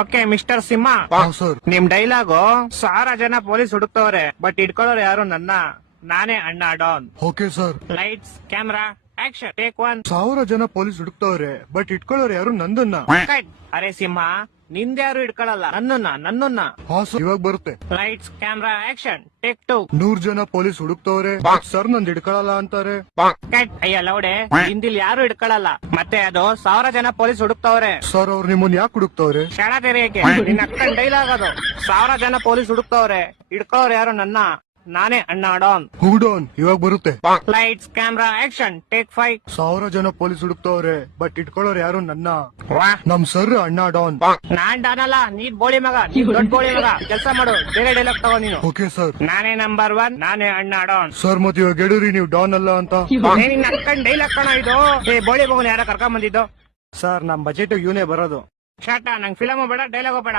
Okay mister ಸಿಂಹ, sir. ನಿಮ್ dialogue 1000 ಜನ police ಹುಡುಕ್ತವ್ರೆ but ಇಟ್ಕೊಳ್ಳೋರು ಯಾರು ನನ್ನ, ನಾನೇ ಅಣ್ಣ Don. Okay sir. Lights camera action take 1. 1000 ಜನ ಪೊಲೀಸ್ ಹುಡುಕ್ತವ್ರೆ ಬಟ್ ಇಟ್ಕೊಳ್ಳೋರು ಯಾರು ನಂದನ್ನ. ಅರೆ ಸಿಂಹ, ನಿಂದ್ಯಾರು ಇಟ್ಕೊಳ್ಳಲ್ಲ, ನನ್ನನ್ನ. ಹಾ ಸರ್, ಇವಾಗ ಬರುತ್ತೆ. Lights camera action take 2. 100 ಜನ ಪೊಲೀಸ್ ಹುಡುಕ್ತವ್ರೆ ಸರ್ ನಂದ್ ಹಿಡ್ಕೊಳಲ್ಲ ಅಂತಾರೆ. ಅಯ್ಯ ಲೌಡೆ, ಹಿಂದಿಲ್ ಯಾರು ಇಟ್ಕೊಳ್ಳಲ್ಲ, ಮತ್ತೆ ಅದು 1000 ಜನ ಪೊಲೀಸ್ ಹುಡುಕ್ತವ್ರೆ. ಸರ್ ಅವ್ರು ನಿಮ್ಮನ್ ಯಾಕೆ ಹುಡುಕ್ತವ್ರೆ? ಕ್ಷಣ ತೆರೆಯಕ್ಕೆ ನಿನ್ನ ಅಕ್ಕನ್ ಡೈಲಾಗ್ ಅದು. 1000 ಜನ ಪೊಲೀಸ್ ಹುಡುಕ್ತವ್ರೆ, ಇಟ್ಕೊಳ್ಳೋರು ಯಾರು ನನ್ನ, ನಾನೇ ಅಣ್ಣ ಡಾನ್. ಹೂಡೋನ್, ಇವಾಗ ಬರುತ್ತೆ. Lights camera action take 5. 1000 ಜನ ಪೊಲೀಸ್ ಹುಡುಕ್ತವ್ರೆ ಬಟ್ ಇಟ್ಕೊಳ್ಳೋರು ಯಾರು ನನ್ನ, ವಾಹ್, ನಮ್ ಸರ್ ಅಣ್ಣ ಡಾನ್. ನಾನ್ ಡಾನ್ ಅಲ್ಲ, ನೀನ್ ಬೋಳಿ ಮಗ, ನೀನ್ ದೊಡ್ಡ ಬೋಳಿ ಮಗ. ಕೆಲಸ ಮಾಡು, ಬೇರೆ ಡೈಲಾಗ್ ತಗೋ ನೀನು. Okay sir. ನಾನೇ ನಂಬರ್ 1, ನಾನೇ ಅಣ್ಣ ಡಾನ್. ಸರ್ ಮತ್ತೆ ಇವಾಗ ಹೇಳಿರಿ ನೀವು ಡಾನ್ ಅಲ್ಲ ಅಂತ. ನಿನ್ನ ಅಕ್ಕನ್ ಡೈಲಾಗ್ ಕಣ ಇದು. ಏ ಬೋಳಿ ಮಗನ್ ಯಾರ ಕರ್ಕೊಂಡ್ ಬಂದಿದ್ದು? ಸರ್ ನಮ್ ಬಜೆಟ್ ಇವನೇ ಬರೋದು. ಶಾಟ, ನಂಗ್ ಫಿಲಮ್ ಬೇಡ, ಡೈಲಾಗ್ ಬೇಡ.